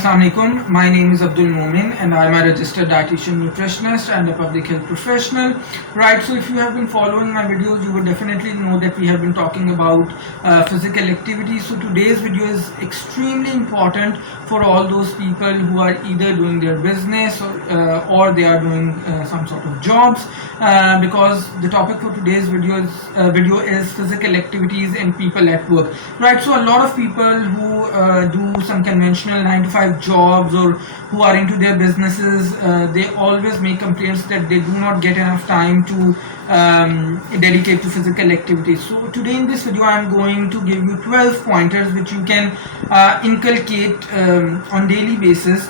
Assalamu alaikum. My name is Abdul Momin and I am a registered dietitian nutritionist and a public health professional. Right, so if you have been following my videos, you would definitely know that we have been talking about physical activity. So today's video is extremely important for all those people who are either doing their business or they are doing some sort of jobs, because the topic for today's video is physical activities and people at work. Right, so a lot of people who do some conventional 9-to-5 jobs or who are into their businesses, they always make complaints that they do not get enough time to dedicate to physical activities. So today in this video I am going to give you 12 pointers which you can inculcate on daily basis,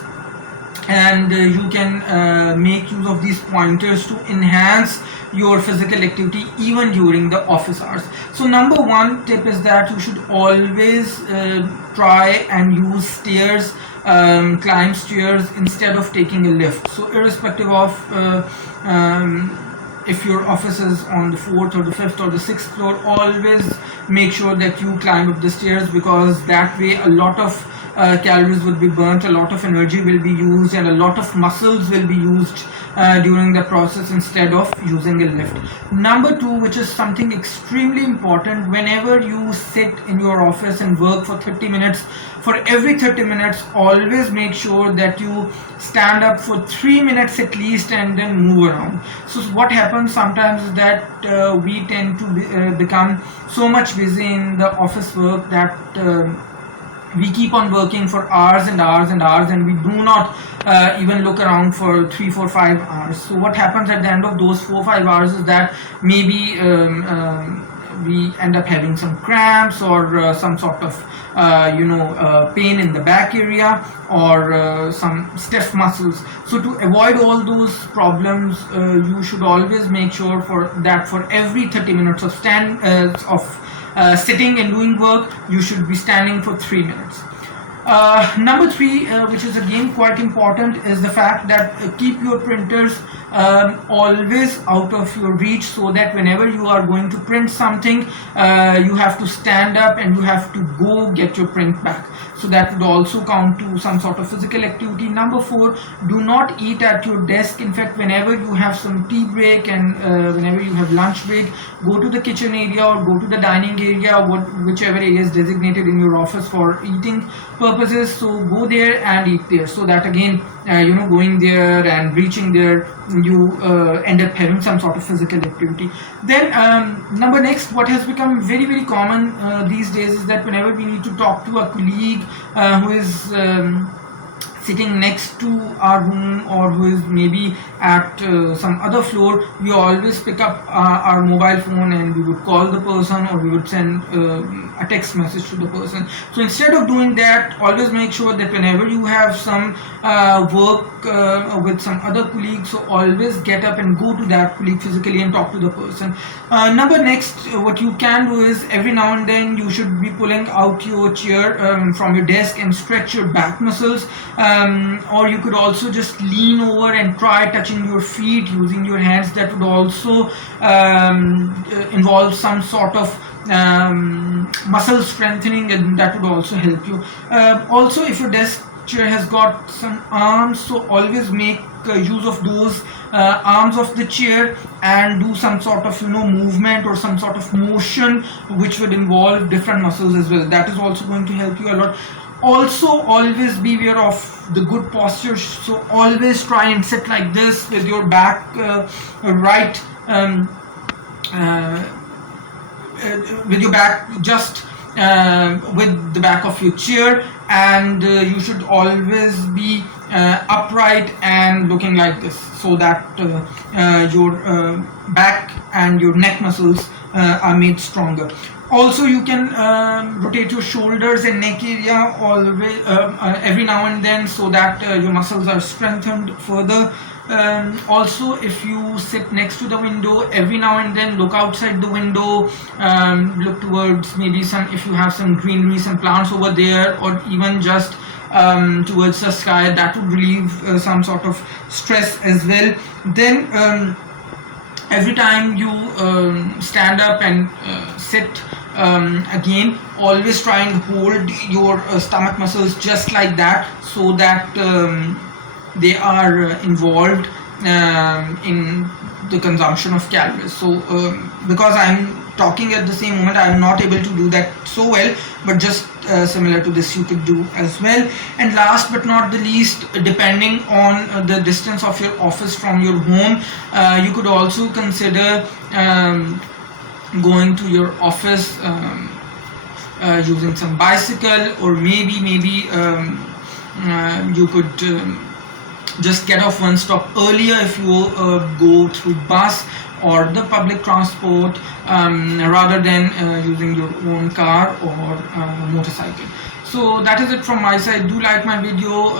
and you can make use of these pointers to enhance your physical activity even during the office hours. So number one tip is that you should always try and use stairs, climb stairs instead of taking a lift. So irrespective of if your office is on the 4th or the 5th or the 6th floor, always make sure that you climb up the stairs, because that way a lot of calories will be burnt, a lot of energy will be used, and a lot of muscles will be used during the process instead of using a lift. Number two, which is something extremely important, whenever you sit in your office and work for 30 minutes, for every 30 minutes always make sure that you stand up for 3 minutes at least and then move around. So what happens sometimes is that we tend to become so much busy in the office work that we keep on working for hours and hours and hours, and we do not even look around for 3, 4, 5 hours. So what happens at the end of those 4, 5 hours is that maybe we end up having some cramps or some sort of pain in the back area or some stiff muscles. So to avoid all those problems, you should always make sure for every 30 minutes of sitting and doing work, you should be standing for 3 minutes. Number three, which is again quite important, is the fact that keep your printers always out of your reach, so that whenever you are going to print something, you have to stand up and you have to go get your print back. So that would also count to some sort of physical activity. Number four, do not eat at your desk. In fact, whenever you have some tea break and whenever you have lunch break, go to the kitchen area or go to the dining area, whichever area is designated in your office for eating purposes. So go there and eat there, so that again going there and reaching there, you end up having some sort of physical activity. Then number next, what has become very, very common these days is that whenever we need to talk to a colleague who is sitting next to our room or who is maybe at some other floor, we always pick up our mobile phone and we would call the person, or we would send a text message to the person. So instead of doing that, always make sure that whenever you have some work with some other colleagues, so always get up and go to that colleague physically and talk to the person. Number next, what you can do is every now and then you should be pulling out your chair from your desk and stretch your back muscles. Or you could also just lean over and try touching your feet using your hands. That would also involve some sort of muscle strengthening, and that would also help you. Also, if your desk chair has got some arms, so always make use of those arms of the chair and do some sort of movement or some sort of motion which would involve different muscles as well. That is also going to help you a lot. Also, always be aware of the good posture. So always try and sit like this with your back right, with your back just with the back of your chair, and you should always be upright and looking like this, so that your back and your neck muscles are made stronger. Also, you can rotate your shoulders and neck area always every now and then, so that your muscles are strengthened further. Also, if you sit next to the window, every now and then look outside the window, look towards maybe if you have some greenery, some plants over there, or even just towards the sky. That would relieve some sort of stress as well. Then every time you stand up and sit Again, always try and hold your stomach muscles just like that, so that they are involved in the consumption of calories. So because I'm talking at the same moment, I'm not able to do that so well, but just similar to this you could do as well. And last but not the least, depending on the distance of your office from your home, you could also consider going to your office using some bicycle, or maybe you could just get off one stop earlier if you go through bus or the public transport, rather than using your own car or motorcycle. So that is it from my side. Do like my video.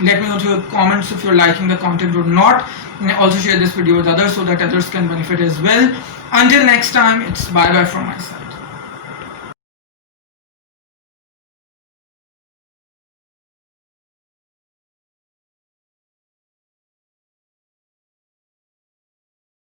Let me know through your comments if you're liking the content or not. And also share this video with others so that others can benefit as well. Until next time, it's bye bye from my side.